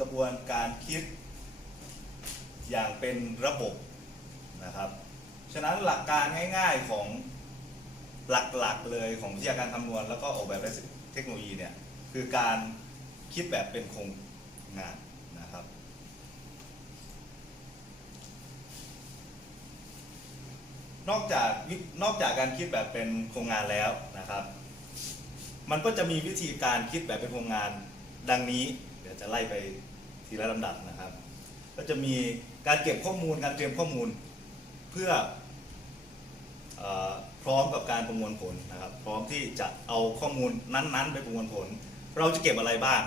กระบวนการคิดอย่างเป็นระบบนะครับ ฉะนั้นหลักการง่ายๆของหลักๆเลยของวิทยาการคำนวณ แล้วก็ออกแบบและเทคโนโลยีเนี่ยคือการคิดแบบเป็นโครงงานนะครับ นอกจากนอกจากการคิดแบบเป็นโครงงานแล้วนะครับ มันก็จะมีวิธีการคิดแบบเป็นโครงงานดังนี้ เดี๋ยวจะไล่ไป ทีละลำดับนะครับ ก็จะมีการเก็บข้อมูลการเตรียมข้อมูลเพื่อเออพร้อมกับการประมวลผลนะครับ พร้อมที่จะเอาข้อมูลนั้นๆ ไปประมวลผล เราจะเก็บอะไรบ้าง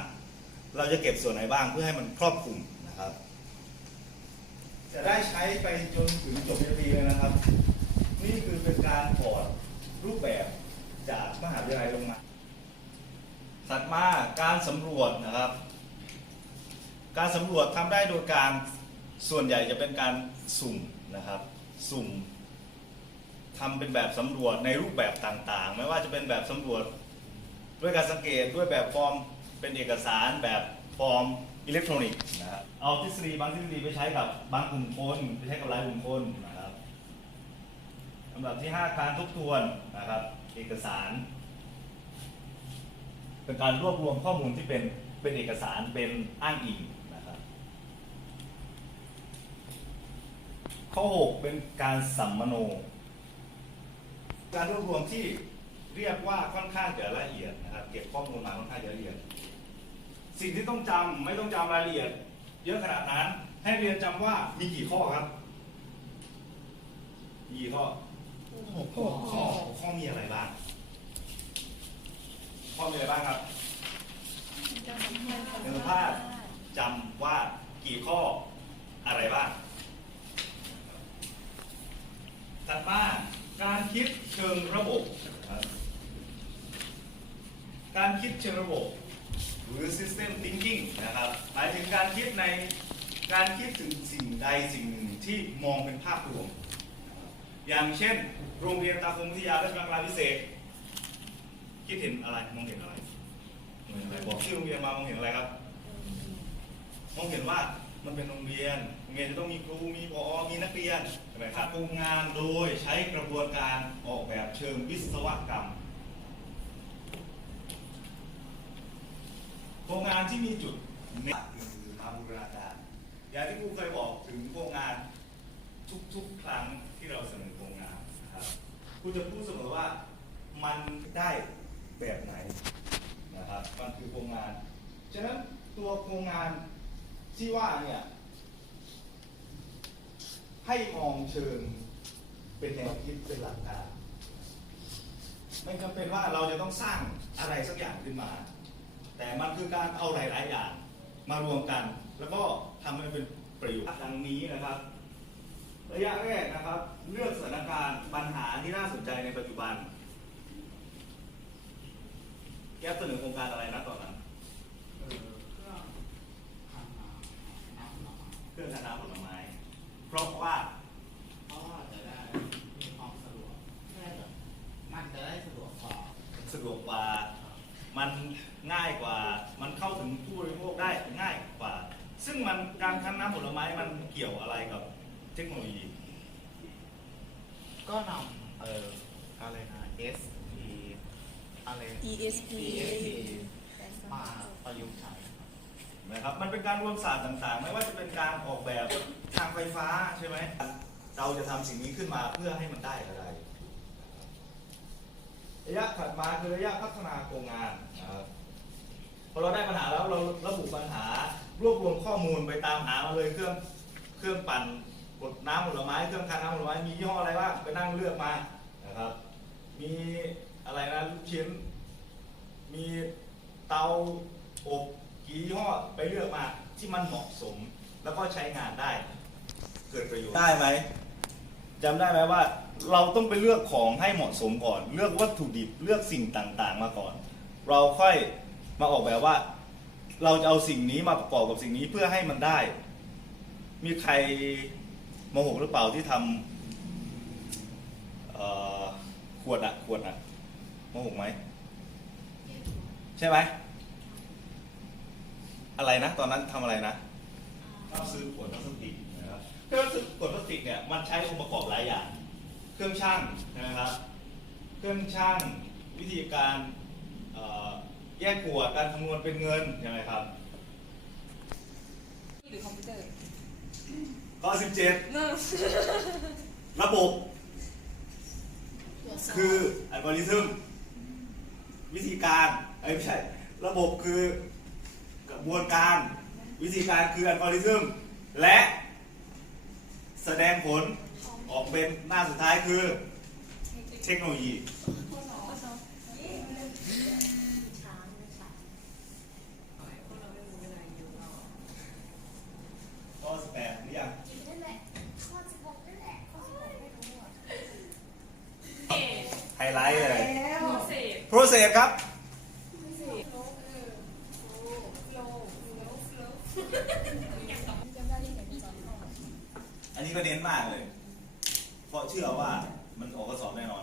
เราจะเก็บส่วนไหนบ้างเพื่อให้มันครอบคลุมนะครับ จะได้ใช้ไปจนถึงจบปริญญาตรีเลยนะครับ นี่คือเป็นการถอดรูปแบบจากมหาวิทยาลัยลงมาถัดมาการสำรวจนะครับ การสำรวจทำได้โดยการส่วนใหญ่จะเป็นการสุ่มนะครับ สุ่มทำเป็นแบบสำรวจในรูปแบบต่างๆ ไม่ว่าจะเป็นแบบสำรวจด้วยการสังเกตด้วยแบบฟอร์มเป็นเอกสารแบบฟอร์มอิเล็กทรอนิกส์นะครับเอาทฤษฎีบางทฤษฎีไปใช้กับบางกลุ่มคนไปใช้กับหลายกลุ่มคนนะครับลำดับที่ 5 การทบทวนนะครับ เอกสาร เป็นการรวบรวมข้อมูลที่เป็นเป็นเอกสารเป็นอ้างอิงนะครับ ข้อ 6 เป็นการสัมมโน การรวบรวมที่เรียกว่าค่อนข้างจะละเอียดนะครับเก็บข้อมูลมาค่อนข้างจะละเอียด สิ่งที่ต้องจำไม่ต้องจำรายละเอียด เยอะขนาดนั้นให้เรียนจำว่ามีกี่ข้อครับมีกี่ข้อหกข้อข้อข้อมีอะไรบ้าง ข้อมีอะไรบ้างครับหนึ่งภาพจำว่ากี่ข้ออะไรบ้าง ถัดมาการคิดเชิงระบบนะครับการคิดเชิงระบบ หรือ system thinking นะครับ หมายถึงการคิดในการคิดถึงสิ่งใดสิ่งหนึ่งที่มองเป็นภาพรวม อย่างเช่น โรงเรียนตาคมวิทยาราชบังคลาพิเศษ คิดเห็นอะไรมองเห็นอะไรมองเห็นอะไรบอกชื่อโรงเรียนมามองเห็นอะไรครับ มองเห็นว่ามันเป็นโรงเรียน เรียนจะต้องมีครูมีพอมีนักเรียนใช่ไหมครับโครงงานโดยใช้กระบวนการออกแบบเชิงวิศวกรรมโครงงานที่มีจุดเน้นคือมาบูรณาการอย่างที่ครูเคยบอกถึงโครงงานทุกๆครั้งที่เราเสนอโครงงานนะครับครูจะพูดเสมอว่ามันได้แบบไหนนะครับมันคือโครงงานฉะนั้นตัวโครงงานที่ว่าเนี่ย ให้มองเชิงเป็นแนวคิดเป็นหลักการไม่จำเป็นว่าเราจะต้องสร้างอะไรสักอย่างขึ้นมา แต่มันคือการเอาหลาย ๆ อย่างมารวมกัน แล้วก็ทำให้เป็นประโยชน์ดังนี้นะครับ ระยะแรกนะครับ เลือกสถานการณ์ปัญหาที่น่าสนใจในปัจจุบัน แก้เสนอโครงการอะไรนะตอนนั้น เออเครื่องทำน้ำน้ำหน่อ เครื่องทำน้ำผลไม้ เพราะว่า เพราะว่าจะได้มีความสะดวกแค่แบบมันจะได้สะดวกกว่า สะ ดวกกว่า มันง่ายกว่า มันเข้าถึงผู้บริโภคได้ง่ายกว่า ซึ่งมันการคั้นน้ำผลไม้มันเกี่ยวอะไรกับเทคโนโลยี ก็นำเอออะไรนะ S P อะไร ESP ESP มาประยุกต์ใช้นะครับมันเป็นการรวมศาสตร์ต่างๆ ไม่ว่าจะเป็นการออกแบบทางไฟฟ้าใช่ไหมเราจะทำสิ่งนี้ขึ้นมาเพื่อให้มันได้อะไร ระยะถัดมาคือระยะพัฒนาโครงงานนะครับพอเราได้ปัญหาแล้วเราระบุปัญหารวบรวมข้อมูลไปตามหามาเลยเครื่องเครื่องปั่นกดน้ำผลไม้เครื่องคั้นน้ำผลไม้มียี่ห้ออะไรบ้างไปนั่งเลือกมานะครับ มีอะไรนะลูกชิ้น มีเตาอบกี่ยี่ห้อไปเลือกมาที่มันเหมาะสมแล้วก็ใช้งานได้ เกิดประโยชน์ได้ไหมจำได้ไหมว่า เราต้องไปเลือกของให้เหมาะสมก่อน เลือกวัตถุดิบเลือกสิ่งต่างๆ มาก่อน เราค่อยมาออกแบบว่า เราจะเอาสิ่งนี้มาประกอบกับสิ่งนี้เพื่อให้มันได้ มีใครโมโหหรือเปล่าที่ทำขวดอะขวดอะโมโหไหมใช่ไหมอะไรนะ ตอนนั้นทำอะไรนะซื้อขวดพลาสติกนะครับเครื่อซื้อขวดพลาสติกเนี่ยมันใช้องค์ประกอบหลายอย่าง เครื่องช่างนะครับ เครื่องช่างวิธีการเอ่อแยกขวดการคำนวณเป็นเงินใช่ไหมครับหรือคอมพิวเตอร์ข้อเนอะ17 ระบบ คืออัลกอริทึมวิธีการเอ้ยไม่ใช่ระบบคือกระบวนการ วิธีการคืออัลกอริทึมและแสดงผลอ อกเป็นหน้าสุดท้ายคือ เทคโนโลยี ข้อ18หรือยังนั่นแหละข้อสิบหกนั่นแหละข้อสิบหกไม่รู้อะไฮไลท์เลย โปรเซสครับจำได้ที่ไหนที่สอนพ่ออันนี้ก็เน้นมากเลย เพราะเชื่อว่ามันออกข้อสอบแน่นอน